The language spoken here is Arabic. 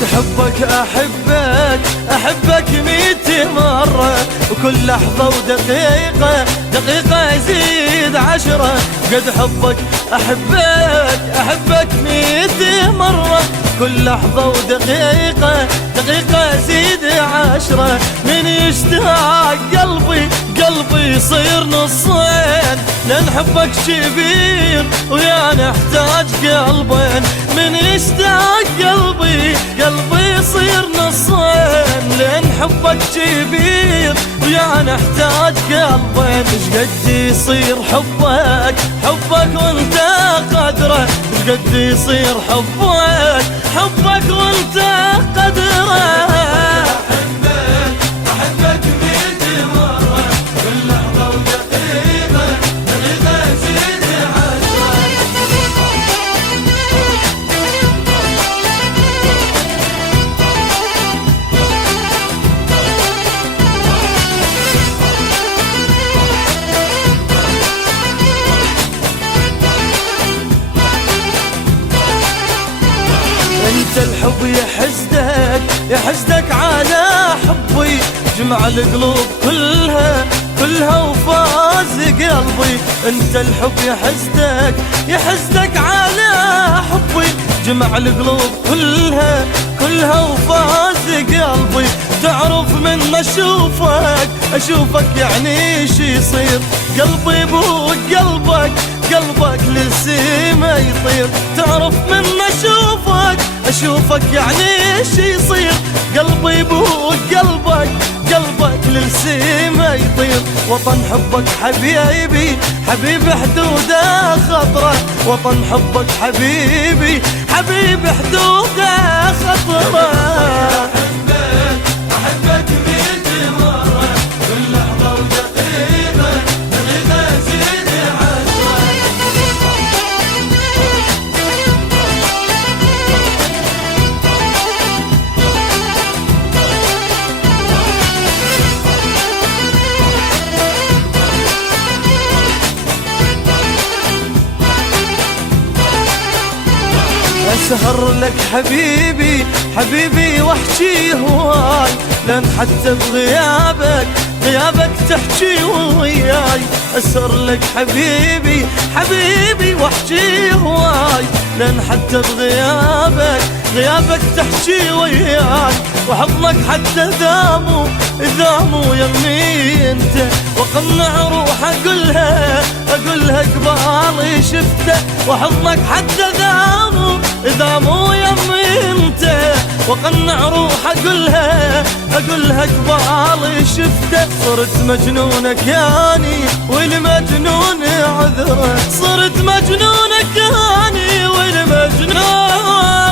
قد حبك أحبك 100 مرة، وكل لحظة ودقيقة دقيقة يزيد 10. قد حبك أحبك 100 مرة، كل لحظة ودقيقة دقيقة يزيد 10. من يشتاق قلبي يصير نصين، لأن حبك كبير ويا نحتاج قلبين. من يشتاق قلبي يصير نصين، لأن حبك كبير ويا نحتاج قلبين. ايش قد يصير حبك وانت قدره، ايش قد يصير حبك وانت قدره. أحبك 100 مرة، كل لحظة ودقيقة دقيقة يزيد 10. انت الحب يحسدك على حبي، جمع القلوب كلها وفاز قلبي. انت الحب يحسدك على حبي، جمع القلوب كلها وفاز قلبي. تعرف من ما اشوفك يعني شي يصير، قلبي بوق قلبك للسما يطير. تعرف من ما اشوفك يعني شي يصير، قلبي بوق قلبك للسما يطير. وطن حبك حبيبي حدوده خطره، وطن حبك حبيبي حدوده خطره. أحبك 100 مرة، كل لحظة ودقيقة يزيد 10. أسهر لك حبيبي واحكي هواي، لأن حتى بغيابك تحكي وياي. أسهر لك حبيبي واحكي هواي، لأن حتى بغيابك تحكي وياي. وحضنك حتى ذامو يمي انت، وقمع روح اقولها قبالي شفته. وحضنك حتى ذامو يمي انت، وقنع روح اقولها قبالي شفته. صرت مجنونك ياني والمجنون عذره، صرت مجنونك ياني والمجنون